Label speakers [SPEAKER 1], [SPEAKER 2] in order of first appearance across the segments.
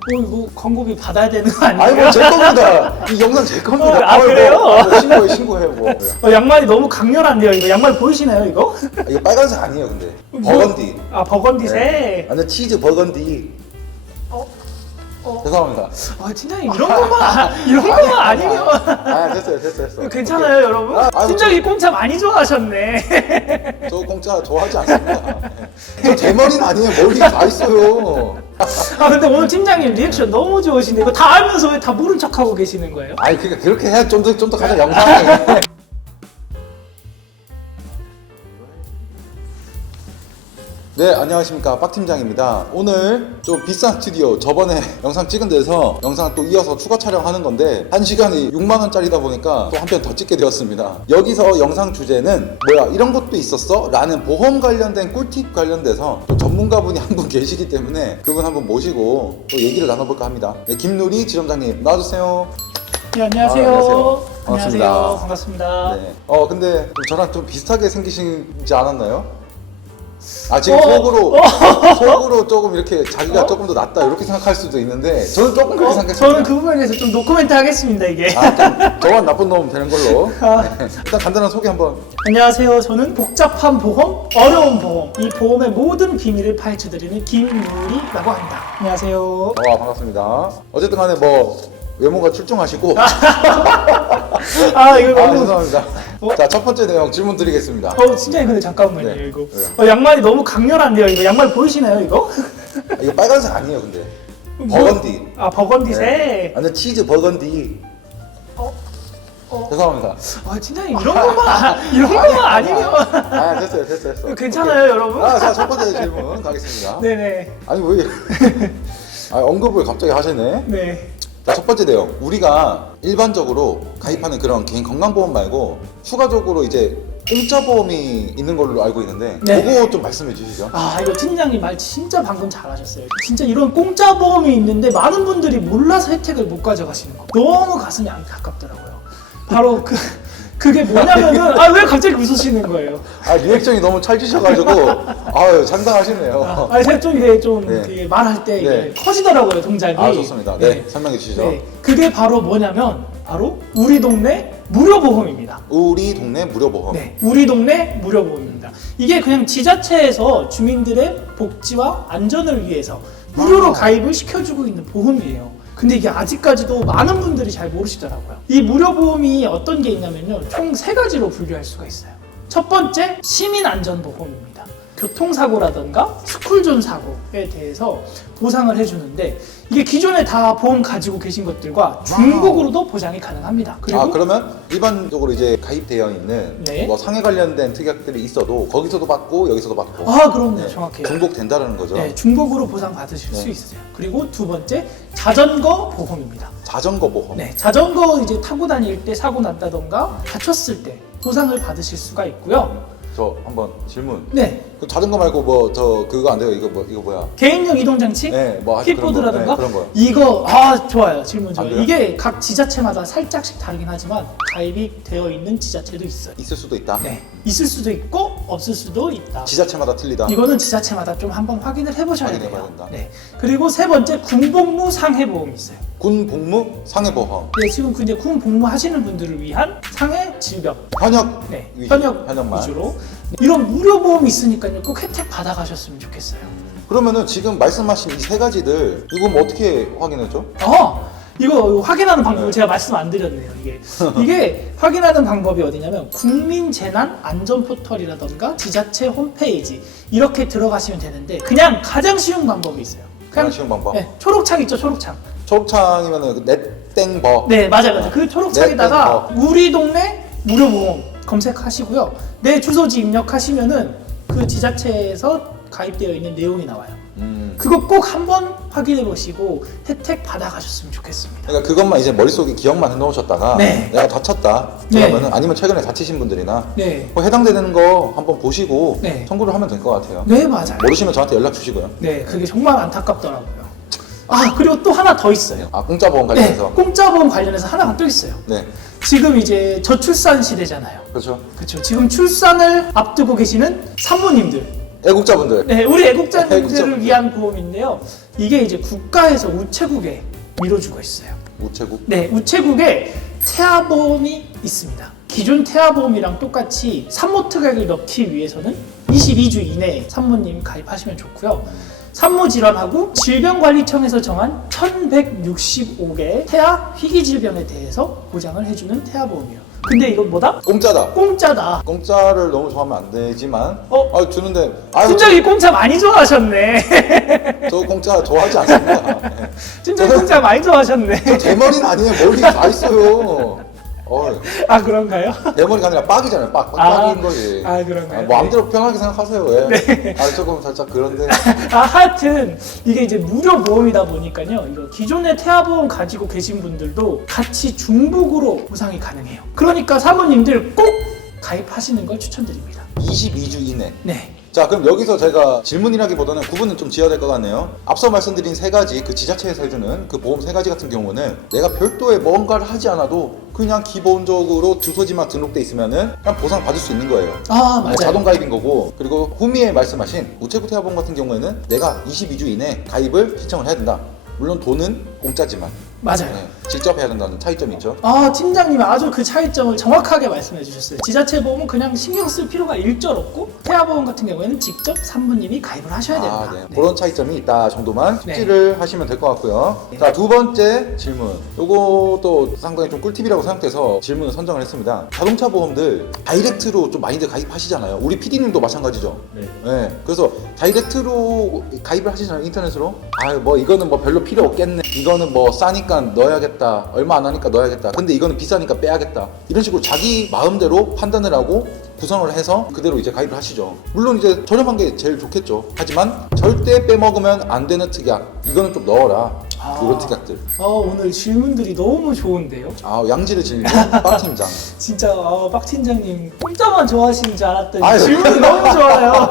[SPEAKER 1] 이거 광고비 받아야 되는 거 아니에요?
[SPEAKER 2] 아니 뭐 제 겁니다. 이 영상 제 겁니다.
[SPEAKER 1] 아, 그래요?
[SPEAKER 2] 신고해 뭐.
[SPEAKER 1] 양말이 너무 강렬한데요. 이거 양말 보이시나요 이거?
[SPEAKER 2] 이거 빨간색 아니에요 근데.
[SPEAKER 1] 뭐?
[SPEAKER 2] 버건디.
[SPEAKER 1] 아 버건디색.
[SPEAKER 2] 네. 완전 치즈 버건디. 죄송합니다.
[SPEAKER 1] 아 팀장님 이런 것만 아니면
[SPEAKER 2] 아 됐어요.
[SPEAKER 1] 괜찮아요 여러분? 팀장님 공차 많이 좋아하셨네.
[SPEAKER 2] 저 공짜 좋아하지 않습니다. 저 제 머리는 아니에요. 머리 다 있어요.
[SPEAKER 1] 아 근데 오늘 팀장님 리액션 너무 좋으신데 이거 다 알면서 왜 다 모른 척하고 계시는 거예요?
[SPEAKER 2] 아니 그러니까 그렇게 해야 좀 더 가자 영상에. 네 안녕하십니까 빡팀장입니다. 오늘 좀 비싼 스튜디오 저번에 영상 찍은 데서 영상 또 이어서 추가 촬영하는 건데 1시간이 6만원짜리다 보니까 또 한 편 더 찍게 되었습니다. 여기서 영상 주제는 뭐야 이런 것도 있었어? 라는 보험 관련된 꿀팁 관련돼서 또 전문가분이 한 분 계시기 때문에 그분 한 분 모시고 또 얘기를 나눠볼까 합니다. 네, 김누리 지점장님 나와주세요.
[SPEAKER 1] 네 안녕하세요.
[SPEAKER 2] 안녕하세요. 반갑습니다.
[SPEAKER 1] 안녕하세요. 반갑습니다.
[SPEAKER 2] 네. 근데 저랑 좀 비슷하게 생기시지 않았나요? 아 지금 속으로 조금 이렇게 자기가 조금 더 낫다 이렇게 생각할 수도 있는데 저는 조금 그렇게 생각했습니다.
[SPEAKER 1] 저는 그 부분에 대해서 좀 노코멘트 하겠습니다 이게.
[SPEAKER 2] 저만 나쁜 놈 되는 걸로. 네. 일단 간단한 소개 한번.
[SPEAKER 1] 안녕하세요. 저는 복잡한 보험, 어려운 보험, 이 보험의 모든 비밀을 파헤쳐드리는 김누리라고 합니다. 안녕하세요.
[SPEAKER 2] 반갑습니다. 어쨌든 간에 뭐 외모가 출중하시고.
[SPEAKER 1] 아 이거 너무
[SPEAKER 2] 죄송합니다. 자, 첫 번째 내용 질문 드리겠습니다.
[SPEAKER 1] 진짜 근데 잠깐만요
[SPEAKER 2] 네.
[SPEAKER 1] 이거.
[SPEAKER 2] 왜요?
[SPEAKER 1] 양말이 너무 강렬한데요 이거. 양말 보이시나요 이거?
[SPEAKER 2] 이거 빨간색 아니에요 근데. 버건디.
[SPEAKER 1] 아 버건디색.
[SPEAKER 2] 네. 완전 치즈 버건디. 죄송합니다.
[SPEAKER 1] 아 팀장님 이런 것만 아니면
[SPEAKER 2] 됐어요.
[SPEAKER 1] 괜찮아요 여러분?
[SPEAKER 2] 자, 첫 번째 질문 가겠습니다.
[SPEAKER 1] 네네.
[SPEAKER 2] 아니 왜 언급을 갑자기 하시네.
[SPEAKER 1] 네.
[SPEAKER 2] 자, 첫 번째 내용. 우리가 일반적으로 가입하는 그런 개인 건강보험 말고 추가적으로 이제 공짜 보험이 있는 걸로 알고 있는데
[SPEAKER 1] 네.
[SPEAKER 2] 그거 좀 말씀해 주시죠.
[SPEAKER 1] 아 이거 팀장님 말 진짜 방금 잘하셨어요. 진짜 이런 공짜 보험이 있는데 많은 분들이 몰라서 혜택을 못 가져가시는 거 너무 가슴이 안타깝더라고요. 바로 그게 뭐냐면은 왜 갑자기 웃으시는 거예요?
[SPEAKER 2] 리액션이 너무 찰지셔가지고 상당하시네요.
[SPEAKER 1] 제가 좀 이게 좀
[SPEAKER 2] 네.
[SPEAKER 1] 이게 말할 때 이게
[SPEAKER 2] 네.
[SPEAKER 1] 커지더라고요 동작이.
[SPEAKER 2] 좋습니다. 네, 설명해 주시죠.
[SPEAKER 1] 네. 그게 바로 뭐냐면 바로 우리 동네 무료 보험입니다.
[SPEAKER 2] 우리 동네 무료보험.
[SPEAKER 1] 네, 우리 동네 무료 보험입니다. 이게 그냥 지자체에서 주민들의 복지와 안전을 위해서 무료로 가입을 시켜주고 있는 보험이에요. 근데 이게 아직까지도 많은 분들이 잘 모르시더라고요. 이 무료 보험이 어떤 게 있냐면요, 총 3가지로 분류할 수가 있어요. 첫 번째, 시민안전보험입니다. 교통사고라던가 스쿨존 사고에 대해서 보상을 해주는데 이게 기존에 다 보험 가지고 계신 것들과 중복으로도 보장이 가능합니다. 그리고
[SPEAKER 2] 그러면 일반적으로 이제 가입되어 있는
[SPEAKER 1] 네.
[SPEAKER 2] 뭐 상해 관련된 특약들이 있어도 거기서도 받고 여기서도 받고.
[SPEAKER 1] 그럼요. 정확해요.
[SPEAKER 2] 중복된다는 거죠.
[SPEAKER 1] 네, 중복으로 보상 받으실
[SPEAKER 2] 네.
[SPEAKER 1] 수 있어요. 그리고 두 번째, 자전거 보험입니다.
[SPEAKER 2] 자전거 보험.
[SPEAKER 1] 네, 자전거 이제 타고 다닐 때 사고 났다던가 다쳤을 때 보상을 받으실 수가 있고요.
[SPEAKER 2] 저 한번 질문.
[SPEAKER 1] 네,
[SPEAKER 2] 그 자전거 말고 뭐 저 그거 안 돼요? 이거 뭐야?
[SPEAKER 1] 개인용 이동장치,
[SPEAKER 2] 네, 뭐 아주
[SPEAKER 1] 킥보드라던가
[SPEAKER 2] 그런 거.
[SPEAKER 1] 이거 좋아요. 질문
[SPEAKER 2] 안
[SPEAKER 1] 좋아요.
[SPEAKER 2] 돼요?
[SPEAKER 1] 이게 각 지자체마다 살짝씩 다르긴 하지만 가입이 되어 있는 지자체도 있어요.
[SPEAKER 2] 있을 수도 있다.
[SPEAKER 1] 네, 있을 수도 있고 없을 수도 있다.
[SPEAKER 2] 지자체마다 틀리다.
[SPEAKER 1] 이거는 지자체마다 좀 한번 확인을 해보셔야
[SPEAKER 2] 확인해봐야
[SPEAKER 1] 돼요.
[SPEAKER 2] 된다.
[SPEAKER 1] 네. 그리고 세 번째, 군복무 상해보험이 있어요.
[SPEAKER 2] 군 복무 상해 보험.
[SPEAKER 1] 네, 지금 근데 군 복무하시는 분들을 위한 상해 질병,
[SPEAKER 2] 현역
[SPEAKER 1] 네,
[SPEAKER 2] 위주,
[SPEAKER 1] 현역만 위주로 이런 무료 보험이 있으니까요, 꼭 혜택 받아가셨으면 좋겠어요.
[SPEAKER 2] 그러면은 지금 말씀하신 이 3가지들 이거 뭐 어떻게 확인했죠?
[SPEAKER 1] 이거 확인하는 방법을
[SPEAKER 2] 네.
[SPEAKER 1] 제가 말씀 안 드렸네요. 이게 확인하는 방법이 어디냐면 국민재난안전포털이라던가 지자체 홈페이지 이렇게 들어가시면 되는데 그냥 가장 쉬운 방법이 있어요.
[SPEAKER 2] 가장 쉬운 방법.
[SPEAKER 1] 네, 초록창 있죠, 초록창.
[SPEAKER 2] 초록창이면은 그 넷땡버.
[SPEAKER 1] 네, 맞아요. 그 초록창에다가 우리 동네 무료보험 검색하시고요. 내 주소지 입력하시면은 그 지자체에서 가입되어 있는 내용이 나와요. 그거 꼭 한번 확인해 보시고 혜택 받아가셨으면 좋겠습니다.
[SPEAKER 2] 그러니까 그것만 이제 머릿속에 기억만 해놓으셨다가
[SPEAKER 1] 네.
[SPEAKER 2] 내가 다쳤다 그러면은 아니면 최근에 다치신 분들이나
[SPEAKER 1] 네,
[SPEAKER 2] 뭐 해당되는 거 한번 보시고
[SPEAKER 1] 네.
[SPEAKER 2] 청구를 하면 될 것 같아요.
[SPEAKER 1] 네 맞아요.
[SPEAKER 2] 모르시면 저한테 연락 주시고요.
[SPEAKER 1] 네, 그게 정말 안타깝더라고요. 그리고 또 하나 더 있어요.
[SPEAKER 2] 공짜 보험
[SPEAKER 1] 네,
[SPEAKER 2] 관련해서.
[SPEAKER 1] 공짜 보험 관련해서 하나가 또 있어요.
[SPEAKER 2] 네,
[SPEAKER 1] 지금 이제 저출산 시대잖아요.
[SPEAKER 2] 그렇죠.
[SPEAKER 1] 그렇죠. 지금 출산을 앞두고 계시는 산모님들
[SPEAKER 2] 애국자분들.
[SPEAKER 1] 네, 우리 애국자님들을
[SPEAKER 2] 애국자분들.
[SPEAKER 1] 위한 보험인데요. 이게 이제 국가에서 우체국에 밀어주고 있어요.
[SPEAKER 2] 우체국.
[SPEAKER 1] 네, 우체국에 태아보험이 있습니다. 기존 태아보험이랑 똑같이 산모 특약을 넣기 위해서는 22주 이내에 산모님 가입하시면 좋고요. 산모 질환하고 질병관리청에서 정한 1165개의 태아 희귀 질병에 대해서 보장을 해주는 태아보험이에요. 근데 이건 뭐다?
[SPEAKER 2] 공짜다.
[SPEAKER 1] 공짜다.
[SPEAKER 2] 공짜를 너무 좋아하면 안 되지만 주는데
[SPEAKER 1] 팀장이 공짜 많이 좋아하셨네.
[SPEAKER 2] 저 공짜 좋아하지 않습니다. 네.
[SPEAKER 1] 팀장이 공짜 많이 좋아하셨네.
[SPEAKER 2] 저 대머리는 아니에요. 머리 다 있어요.
[SPEAKER 1] 아 그런가요?
[SPEAKER 2] 대머리가 아니라 빡이잖아요. 빡인 거지.
[SPEAKER 1] 아 그런가요?
[SPEAKER 2] 마음대로 편하게 생각하세요. 왜? 조금 살짝 그런데.
[SPEAKER 1] 하여튼 이게 이제 무료 보험이다 보니까요. 이거 기존의 태아보험 가지고 계신 분들도 같이 중복으로 보상이 가능해요. 그러니까 사모님들 꼭 가입하시는 걸 추천드립니다.
[SPEAKER 2] 22주 이내.
[SPEAKER 1] 네.
[SPEAKER 2] 자, 그럼 여기서 제가 질문이라기보다는 구분은 좀 지어야 될 것 같네요. 앞서 말씀드린 세 가지, 그 지자체에서 해주는 그 보험 세 가지 같은 경우는 내가 별도의 뭔가를 하지 않아도 그냥 기본적으로 주소지만 등록돼 있으면은 그냥 보상 받을 수 있는 거예요.
[SPEAKER 1] 아 맞아요.
[SPEAKER 2] 자동 가입인 거고, 그리고 후미에 말씀하신 우체국 태아보험 같은 경우에는 내가 22주 이내 가입을 신청을 해야 된다. 물론 돈은 공짜지만
[SPEAKER 1] 맞아요.
[SPEAKER 2] 직접 해야 된다는 차이점이 있죠.
[SPEAKER 1] 팀장님이 아주 그 차이점을 정확하게 말씀해 주셨어요. 지자체 보험은 그냥 신경 쓸 필요가 일절 없고 태아보험 같은 경우에는 직접 산모님이 가입을 하셔야 된다.
[SPEAKER 2] 네. 그런 차이점이 있다 정도만
[SPEAKER 1] 네.
[SPEAKER 2] 숙지를 하시면 될 것 같고요.
[SPEAKER 1] 네.
[SPEAKER 2] 자, 두 번째 질문. 요것도 상당히 좀 꿀팁이라고 생각돼서 질문을 선정을 했습니다. 자동차 보험들 다이렉트로 좀 많이들 가입하시잖아요. 우리 PD님도 마찬가지죠.
[SPEAKER 3] 네.
[SPEAKER 2] 그래서 다이렉트로 가입을 하시잖아요. 인터넷으로. 이거는 뭐 별로 필요 없겠네. 이거는 뭐 싸니까 넣어야겠다. 얼마 안 하니까 넣어야겠다. 근데 이거는 비싸니까 빼야겠다. 이런 식으로 자기 마음대로 판단을 하고 구성을 해서 그대로 이제 가입을 하시죠. 물론 이제 저렴한 게 제일 좋겠죠. 하지만 절대 빼먹으면 안 되는 특약. 이거는 좀 넣어라. 이런 특약들.
[SPEAKER 1] 오늘 질문들이 너무 좋은데요.
[SPEAKER 2] 양질의 질문. 빡 팀장.
[SPEAKER 1] 진짜 박 팀장님 공짜만 좋아하시는 줄 알았더니
[SPEAKER 2] 아유.
[SPEAKER 1] 질문이 너무 좋아요.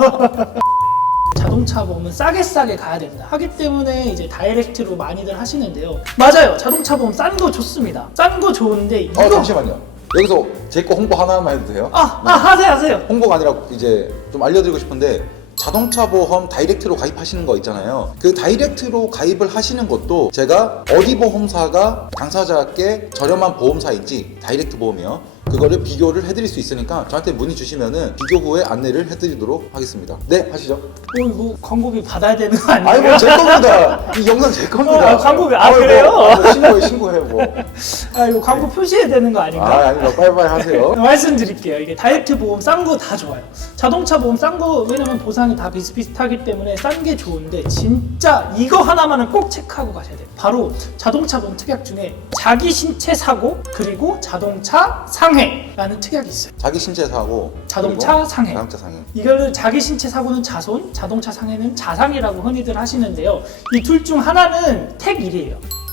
[SPEAKER 1] 자동차 보험은 싸게 가야 됩니다. 하기 때문에 이제 다이렉트로 많이들 하시는데요. 맞아요. 자동차 보험 싼 거 좋습니다. 싼 거 좋은데 이거
[SPEAKER 2] 잠시만요. 여기서 제 거 홍보 하나만 해도 돼요?
[SPEAKER 1] 하세요.
[SPEAKER 2] 홍보가 아니라 이제 좀 알려드리고 싶은데 자동차 보험 다이렉트로 가입하시는 거 있잖아요. 그 다이렉트로 가입을 하시는 것도 제가 어디 보험사가 당사자께 저렴한 보험사인지 다이렉트 보험이요. 그거를 비교를 해드릴 수 있으니까 저한테 문의 주시면은 비교 후에 안내를 해드리도록 하겠습니다. 네, 하시죠.
[SPEAKER 1] 이거 광고비 받아야 되는 거 아니에요?
[SPEAKER 2] 제 겁니다. 이 영상 제 겁니다.
[SPEAKER 1] 광고비 그래요?
[SPEAKER 2] 신고해 뭐.
[SPEAKER 1] 이거 광고 표시해야 되는 거 아닌가?
[SPEAKER 2] 아닙니다. 빨리빨리 하세요.
[SPEAKER 1] 말씀드릴게요. 이게 다이렉트 보험 싼 거 다 좋아요. 자동차 보험 싼 거 왜냐면 보상이 다 비슷비슷하기 때문에 싼 게 좋은데 진짜 이거 하나만은 꼭 체크하고 가셔야 돼요. 바로 자동차 보험 특약 중에 자기 신체 사고 그리고 자동차 상해라는 특약이 있어요.
[SPEAKER 2] 자기 신체 사고
[SPEAKER 1] 자동차 상해.
[SPEAKER 2] 자동차 상해.
[SPEAKER 1] 이거를 자기 신체 사고는 자손, 자동차 상해는 자상이라고 흔히들 하시는데요. 이 둘 중 하나는 택 1이에요.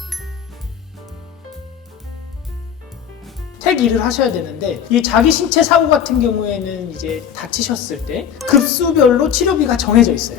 [SPEAKER 1] 택 1을 하셔야 되는데 이 자기 신체 사고 같은 경우에는 이제 다치셨을 때 급수별로 치료비가 정해져 있어요.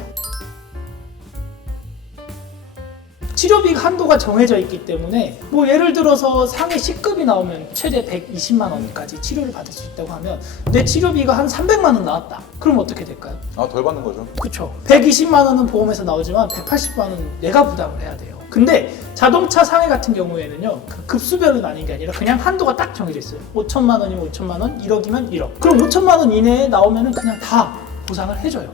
[SPEAKER 1] 치료비 한도가 정해져 있기 때문에 뭐 예를 들어서 상해 C급이 나오면 최대 120만 원까지 치료를 받을 수 있다고 하면 내 치료비가 한 300만 원 나왔다. 그럼 어떻게 될까요?
[SPEAKER 2] 덜 받는 거죠.
[SPEAKER 1] 그렇죠. 120만 원은 보험에서 나오지만 180만 원은 내가 부담을 해야 돼요. 근데 자동차 상해 같은 경우에는요. 그 급수별은 아닌 게 아니라 그냥 한도가 딱 정해져 있어요. 5천만 원이면 5천만 원, 1억이면 1억. 그럼 5천만 원 이내에 나오면은 그냥 다 보상을 해줘요.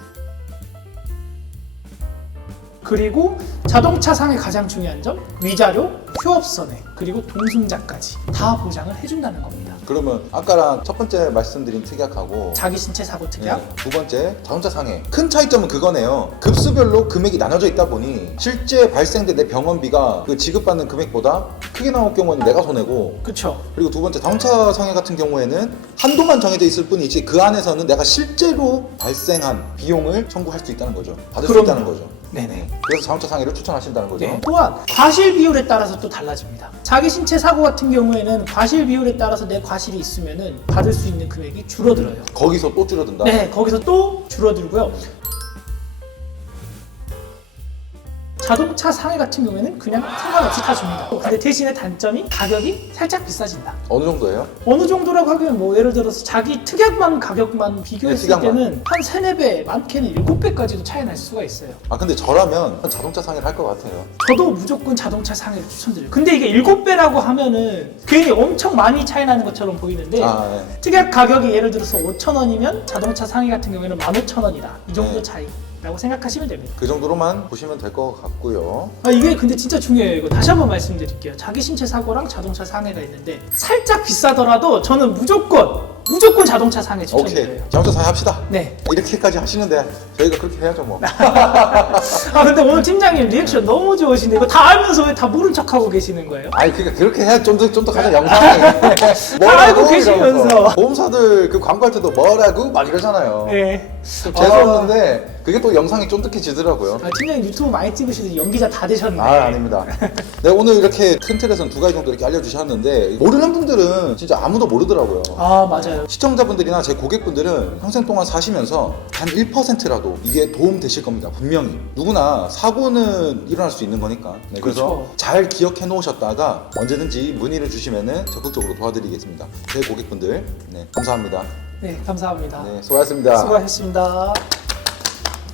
[SPEAKER 1] 그리고 자동차 상의 가장 중요한 점 위자료, 휴업선회, 그리고 동승자까지 다 보장을 해준다는 겁니다.
[SPEAKER 2] 그러면 아까랑 첫 번째 말씀드린 특약하고
[SPEAKER 1] 자기 신체 사고 특약.
[SPEAKER 2] 두 번째 자동차 상해. 큰 차이점은 그거네요. 급수별로 금액이 나눠져 있다 보니 실제 발생된 내 병원비가 그 지급받는 금액보다 크게 나올 경우는 내가 손해고,
[SPEAKER 1] 그렇죠.
[SPEAKER 2] 그리고 두 번째 자동차 상해 같은 경우에는 한도만 정해져 있을 뿐이지 그 안에서는 내가 실제로 발생한 비용을 청구할 수 있다는 거죠. 받을 수 있다는 거죠.
[SPEAKER 1] 네네.
[SPEAKER 2] 그래서 자동차 상해를 추천하신다는 거죠.
[SPEAKER 1] 네. 또한 과실 비율에 따라서 또 달라집니다. 자기 신체 사고 같은 경우에는 과실 비율에 따라서 내 과실이 있으면은 받을 수 있는 금액이 줄어들어요.
[SPEAKER 2] 거기서 또 줄어든다.
[SPEAKER 1] 네, 거기서 또 줄어들고요. 자동차 상해 같은 경우에는 그냥 상관없이 다 줍니다. 근데 대신에 단점이 가격이 살짝 비싸진다.
[SPEAKER 2] 어느 정도예요?
[SPEAKER 1] 어느 정도라고 하면 뭐 예를 들어서 자기 특약만 가격만 비교했을
[SPEAKER 2] 네, 특약만.
[SPEAKER 1] 때는 한 3, 4배, 많게는 7배까지도 차이 날 수가 있어요.
[SPEAKER 2] 아 근데 저라면 자동차 상해를 할 것 같아요.
[SPEAKER 1] 저도 무조건 자동차 상해를 추천드려요. 근데 이게 7배라고 하면은 괜히 엄청 많이 차이 나는 것처럼 보이는데
[SPEAKER 2] 아, 네.
[SPEAKER 1] 특약 가격이 예를 들어서 5,000원이면 자동차 상해 같은 경우에는 15,000원이다. 이 정도
[SPEAKER 2] 네.
[SPEAKER 1] 차이라고 생각하시면 됩니다.
[SPEAKER 2] 그 정도로만 보시면 될 것 같고요.
[SPEAKER 1] 아, 이게 근데 진짜 중요해요. 이거 다시 한번 말씀드릴게요. 자기 신체 사고랑 자동차 상해가 있는데 살짝 비싸더라도 저는 무조건 자동차 상해
[SPEAKER 2] 오케이.
[SPEAKER 1] 추천드려요.
[SPEAKER 2] 자동차 상해 합시다.
[SPEAKER 1] 네.
[SPEAKER 2] 이렇게까지 하시는데 저희가 그렇게 해야죠 뭐.
[SPEAKER 1] 아 근데 오늘 팀장님 리액션 너무 좋으신데 이거 다 알면서 왜 다 모른 척하고 계시는 거예요?
[SPEAKER 2] 아니 그러니까 그렇게 해야 좀 더 가자 영상이.
[SPEAKER 1] 다 알고 계시면서.
[SPEAKER 2] 보험사들 그 광고할 때도 뭐라고 막 이러잖아요.
[SPEAKER 1] 네.
[SPEAKER 2] 좀 재수없는데 그게 또 영상이 쫀득해지더라고요.
[SPEAKER 1] 아, 팀장님 유튜브 많이 찍으시더니 연기자 다 되셨네.
[SPEAKER 2] 아 아닙니다. 네 오늘 이렇게 큰 틀에서는 2가지 정도 이렇게 알려주셨는데 모르는 분들은 진짜 아무도 모르더라고요.
[SPEAKER 1] 아 맞아요.
[SPEAKER 2] 시청자분들이나 제 고객분들은 평생 동안 사시면서 단 1%라도 이게 도움 되실 겁니다. 분명히 누구나 사고는 일어날 수 있는 거니까. 네, 그래서
[SPEAKER 1] 그렇죠.
[SPEAKER 2] 잘 기억해 놓으셨다가 언제든지 문의를 주시면은 적극적으로 도와드리겠습니다. 제 고객분들 네 감사합니다.
[SPEAKER 1] 네 감사합니다.
[SPEAKER 2] 네 수고하셨습니다.
[SPEAKER 1] 수고하셨습니다.